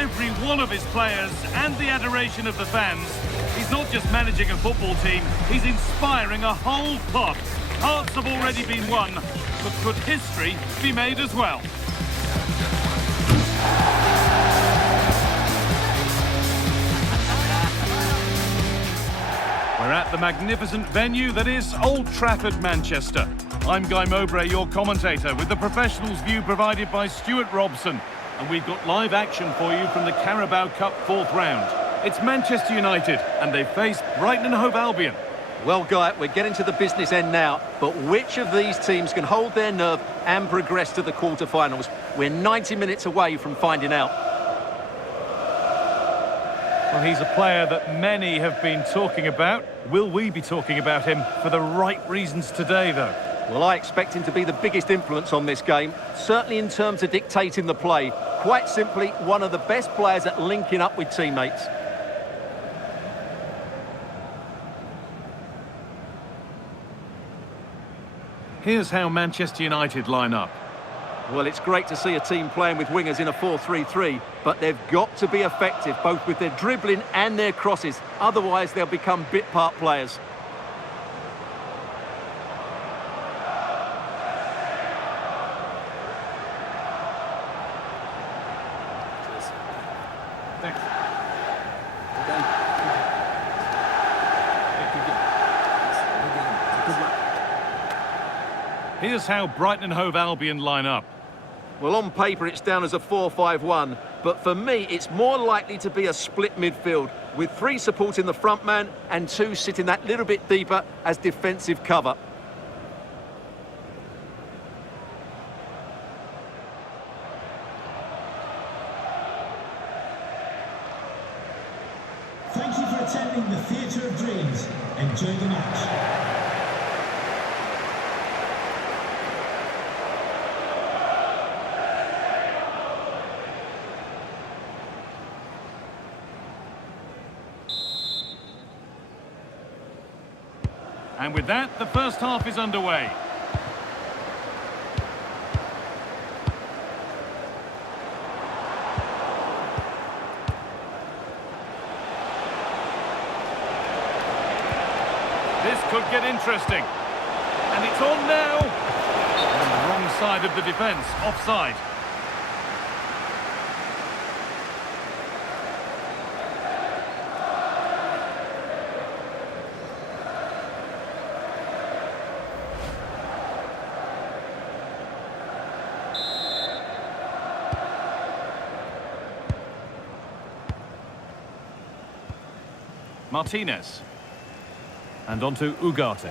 every one of his players and the adoration of the fans. He's not just managing a football team, he's inspiring a whole pod. Hearts have already been won, but could history be made as well? We're at the magnificent venue that is Old Trafford, Manchester. I'm Guy Mowbray, your commentator, with the professionals' view provided by Stuart Robson. And we've got live action for you from the Carabao Cup fourth round. It's Manchester United, and they face Brighton and Hove Albion. Well, Guy, we're getting to the business end now, but which of these teams can hold their nerve and progress to the quarter-finals? We're 90 minutes away from finding out. Well, he's a player that many have been talking about. Will we be talking about him for the right reasons today, though? Well, I expect him to be the biggest influence on this game, certainly in terms of dictating the play. Quite simply, one of the best players at linking up with teammates. Here's how Manchester United line up. Well, it's great to see a team playing with wingers in a 4-3-3, but they've got to be effective, both with their dribbling and their crosses. Otherwise, they'll become bit-part players. Here's how Brighton and Hove Albion line up. Well, on paper, it's down as a 4-5-1, but for me, it's more likely to be a split midfield, with 3 supporting the front man and 2 sitting that little bit deeper as defensive cover. Thank you for attending the Theatre of Dreams. Enjoy the match. And with that, the first half is underway. This could get interesting. And it's on now. On the wrong side of the defence, offside. Martinez. And on to Ugarte.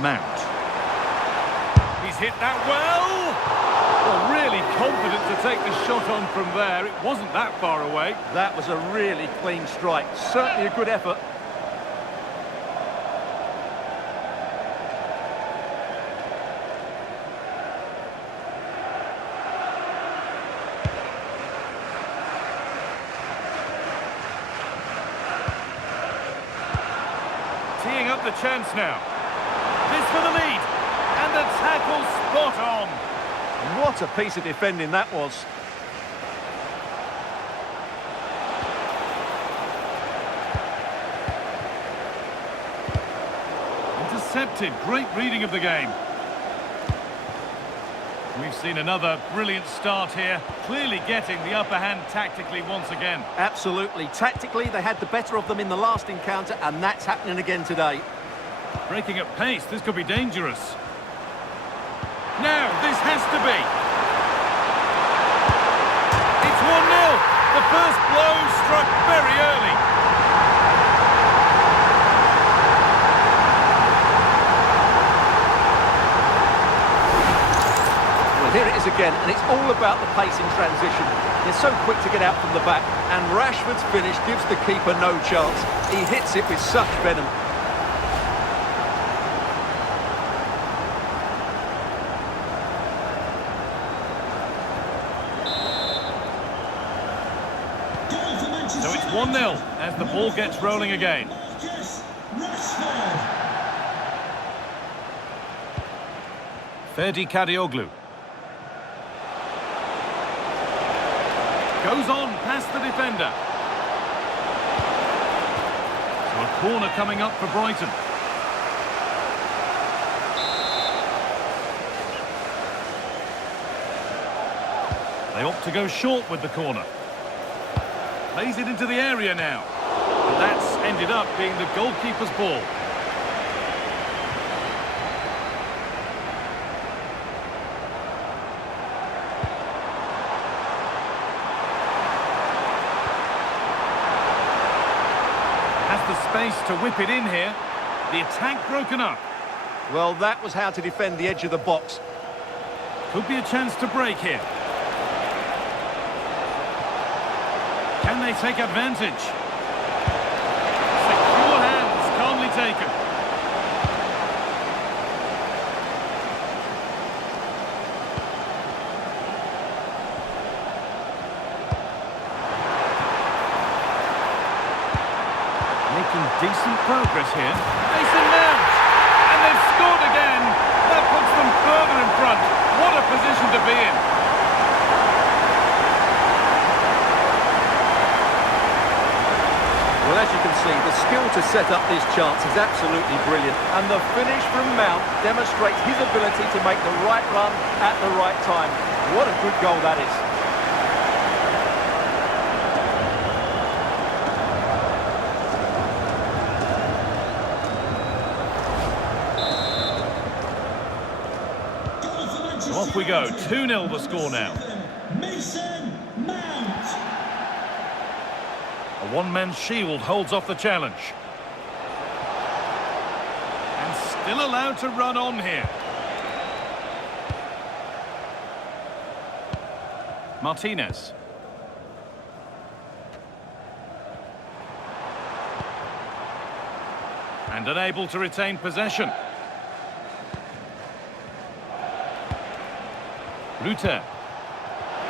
Mount. He's hit that well! Well, really confident to take the shot on from there. It wasn't that far away. That was a really clean strike. Certainly a good effort. Teeing up the chance now. This for the lead. And the tackle spot on. What a piece of defending that was. Intercepted. Great reading of the game. We've seen another brilliant start here, clearly getting the upper hand tactically once again. Absolutely. Tactically, they had the better of them in the last encounter, and that's happening again today. Breaking at pace, this could be dangerous. Now, this has to be. It's 1-0. The first blow struck very early. Here it is again, and it's all about the pace in transition. They're so quick to get out from the back, and Rashford's finish gives the keeper no chance. He hits it with such venom. So it's 1-0 as the ball gets rolling again. Ferdi Kadioglu. Goes on past the defender. So a corner coming up for Brighton. They opt to go short with the corner. Plays it into the area now. And that's ended up being the goalkeeper's ball. Has the space to whip it in here. The attack broken up. Well, that was how to defend the edge of the box. Could be a chance to break here. Can they take advantage? Secure hands, calmly taken. Making decent progress here. Mason Mount! And they've scored again! That puts them further in front. What a position to be in! Well, as you can see, the skill to set up this chance is absolutely brilliant. And the finish from Mount demonstrates his ability to make the right run at the right time. What a good goal that is. Off we go, 2-0 the score now. Mason Mount. A one-man shield holds off the challenge. And still allowed to run on here. Martinez. And unable to retain possession. Ruthless.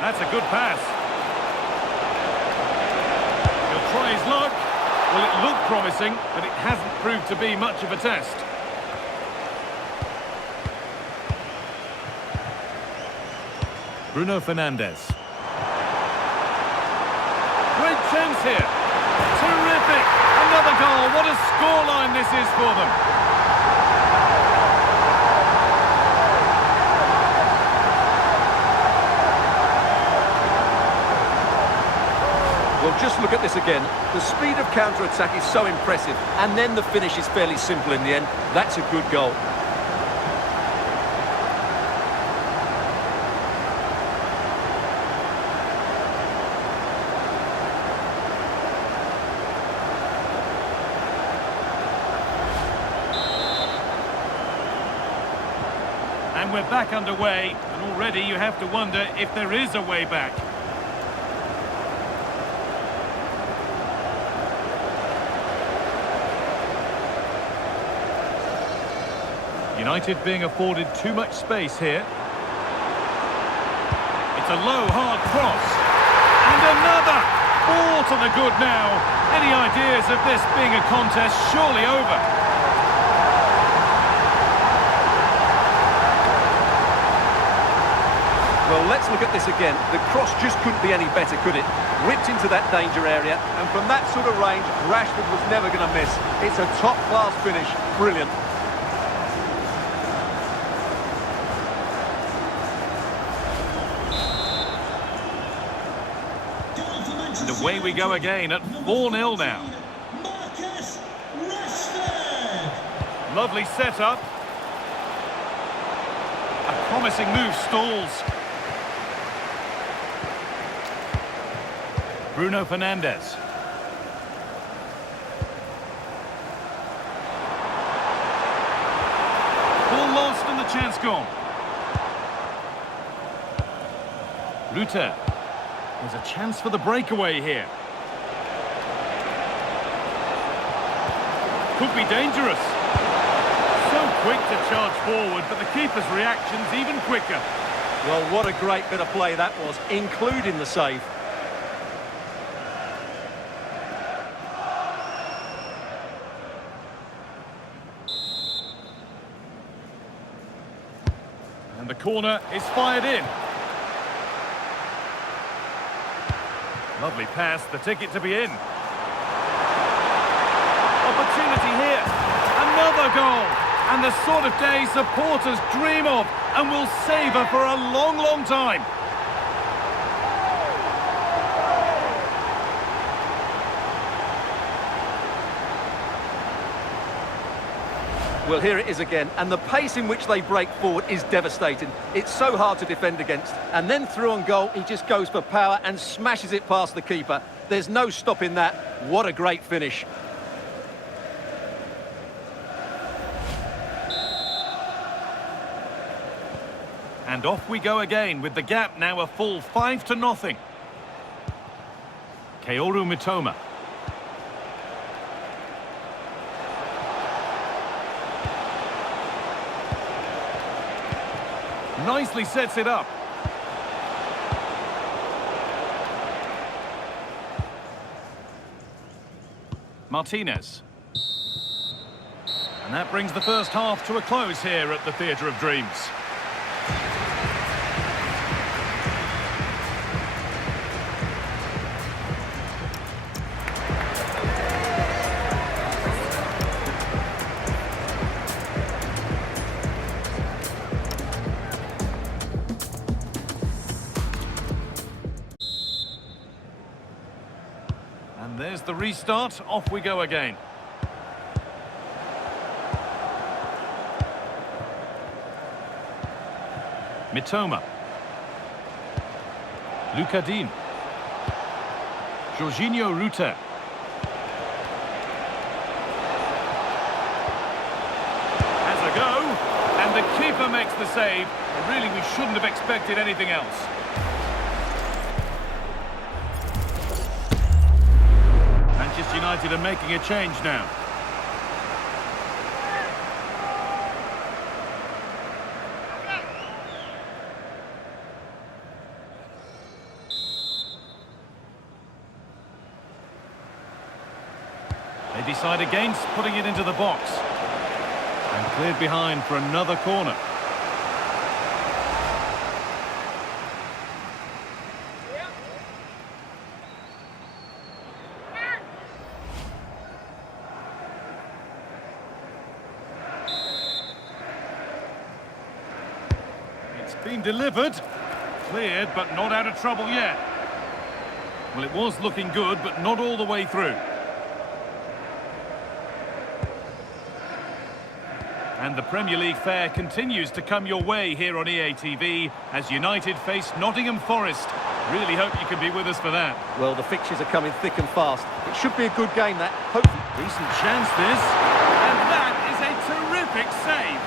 That's a good pass. He'll try his luck. Well, it looked promising, but it hasn't proved to be much of a test. Bruno Fernandes. Great chance here. Terrific. Another goal. What a scoreline this is for them. Well, just look at this again. The speed of counter-attack is so impressive, and then the finish is fairly simple in the end. That's a good goal. And we're back underway, and already you have to wonder if there is a way back. United being afforded too much space here. It's a low, hard cross. And another! All to the good now. Any ideas of this being a contest surely over? Well, let's look at this again. The cross just couldn't be any better, could it? Whipped into that danger area, and from that sort of range, Rashford was never going to miss. It's a top-class finish. Brilliant. And away we go again at 4-0 now. Lovely setup. A promising move stalls. Bruno Fernandes. Ball lost and the chance gone. Ruthless. There's a chance for the breakaway here. Could be dangerous. So quick to charge forward, but the keeper's reaction's even quicker. Well, what a great bit of play that was, including the save. And the corner is fired in. Lovely pass, the ticket to be in. Opportunity here. Another goal. And the sort of day supporters dream of and will savour for a long, long time. Well, here it is again, and the pace in which they break forward is devastating. It's so hard to defend against. And then through on goal, he just goes for power and smashes it past the keeper. There's no stopping that. What a great finish. And off we go again, with the gap now a full 5-0. Kaoru Mitoma. Nicely sets it up. Martinez. And that brings the first half to a close here at the Theatre of Dreams. And there's the restart. Off we go again. Mitoma. Lucadin. Jorginho Rutter. Has a go. And the keeper makes the save. Really, we shouldn't have expected anything else. Manchester United are making a change now. They decide against putting it into the box. And cleared behind for another corner. It's been delivered. Cleared, but not out of trouble yet. Well, it was looking good, but not all the way through. And the Premier League fare continues to come your way here on EA TV as United face Nottingham Forest. Really hope you can be with us for that. Well, the fixtures are coming thick and fast. It should be a good game, that. Hopefully. Decent chance, this. And that is a terrific save.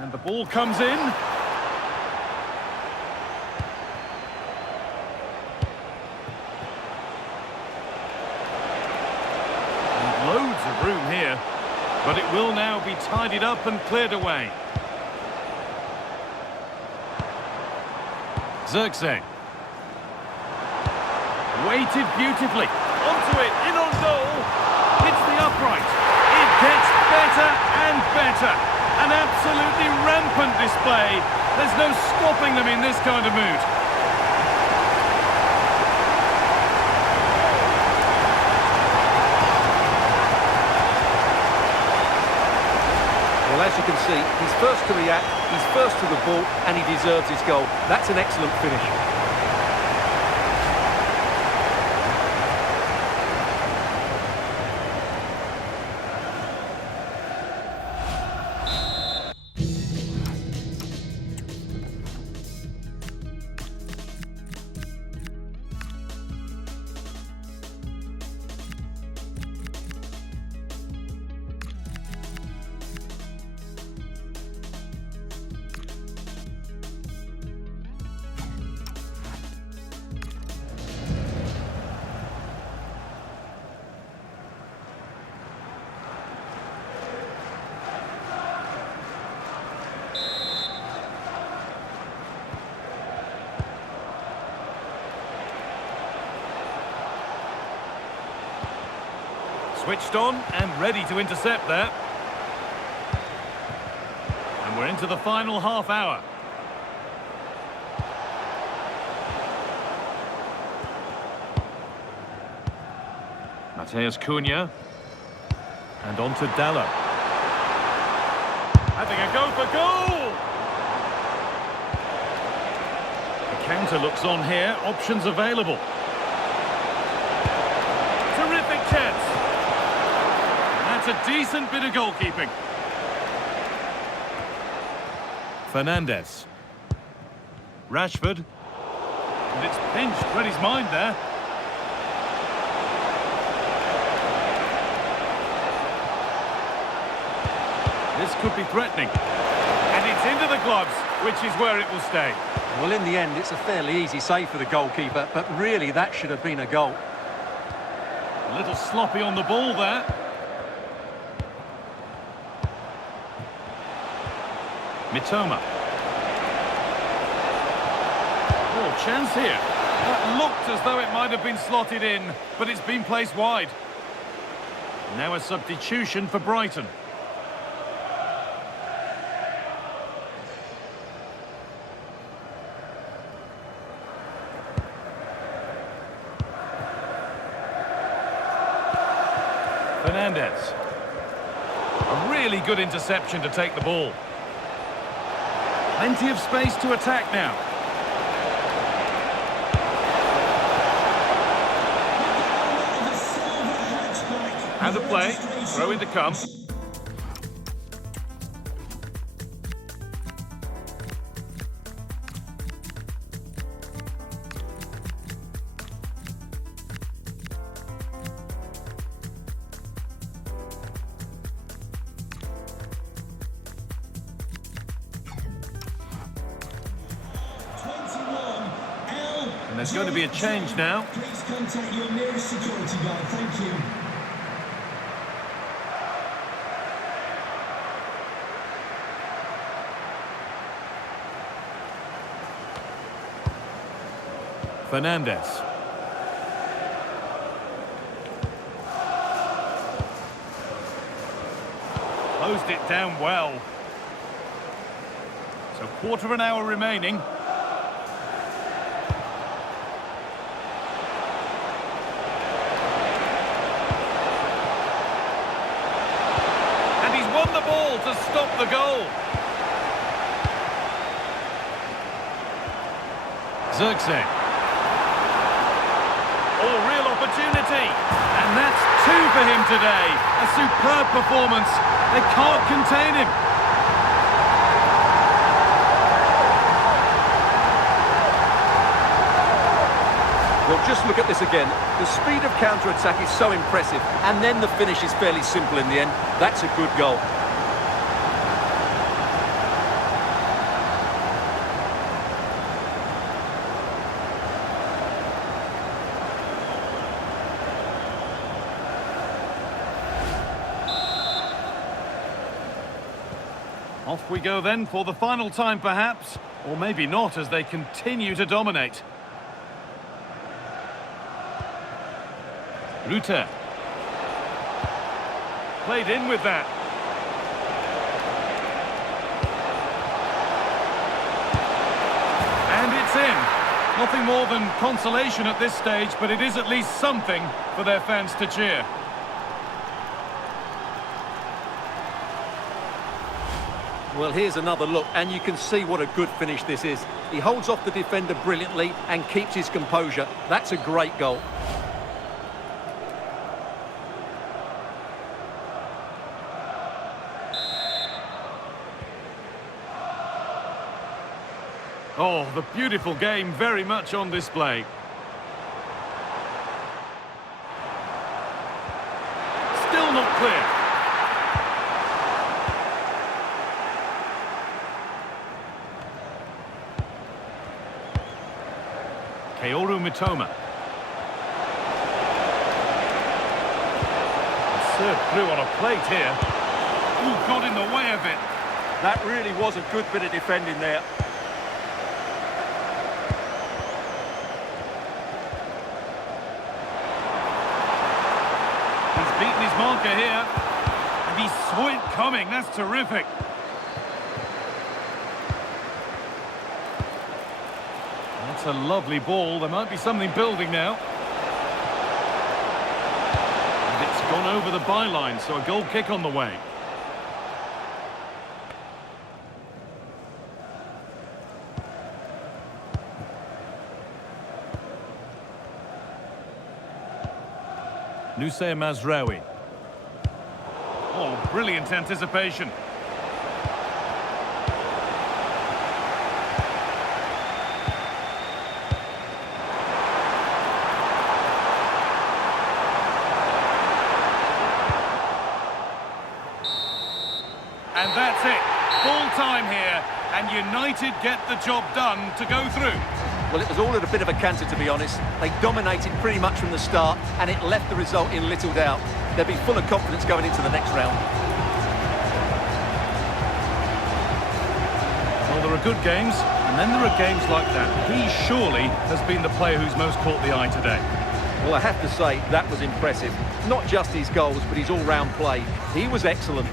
And the ball comes in. And loads of room here. But it will now be tidied up and cleared away. Zirkzee. Weighted beautifully. Onto it, in on goal. Hits the upright. It gets better and better. An absolutely rampant display. There's no stopping them in this kind of mood. Well, as you can see, he's first to react, he's first to the ball, and he deserves his goal. That's an excellent finish. Switched on and ready to intercept there. And we're into the final half hour. Mateus Cunha. And on to Dallo. Having a go for goal! The counter looks on here. Options available. Terrific chance. And that's a decent bit of goalkeeping. Fernandes. Rashford. And it's pinched. Read his mind there. This could be threatening. And it's into the gloves, which is where it will stay. Well, in the end, it's a fairly easy save for the goalkeeper, but really that should have been a goal. A little sloppy on the ball there. Mitoma. Oh, chance here. That looked as though it might have been slotted in, but it's been placed wide. Now a substitution for Brighton. Fernandes. A really good interception to take the ball. Plenty of space to attack now. And the play. Throw in to come. And there's going to be a change now. Please contact your nearest security guard. Thank you. Fernandes. Closed it down well. So quarter of an hour remaining. And he's won the ball to stop the goal. Zirkzee. Oh, real opportunity. And that's two for him today. A superb performance. They can't contain him. Well, just look at this again. The speed of counter-attack is so impressive, and then the finish is fairly simple in the end. That's a good goal. Off we go then for the final time perhaps, or maybe not as they continue to dominate. Ruthless. Played in with that. And it's in. Nothing more than consolation at this stage, but it is at least something for their fans to cheer. Well, here's another look, and you can see what a good finish this is. He holds off the defender brilliantly and keeps his composure. That's a great goal. Oh, the beautiful game very much on display. Still not clear. Kaoru Mitoma. Served through on a plate here. Ooh, got in the way of it. That really was a good bit of defending there. He's beaten his marker here. And he saw it coming. That's terrific. That's a lovely ball. There might be something building now. And it's gone over the byline, so a goal kick on the way. Nusayr Mazraoui. Oh, brilliant anticipation. And that's it. Full time here, and United get the job done to go through. Well, it was all at a bit of a canter, to be honest. They dominated pretty much from the start, and it left the result in little doubt. They'll be full of confidence going into the next round. Well, there are good games, and then there are games like that. He surely has been the player who's most caught the eye today. Well, I have to say, that was impressive. Not just his goals, but his all-round play. He was excellent.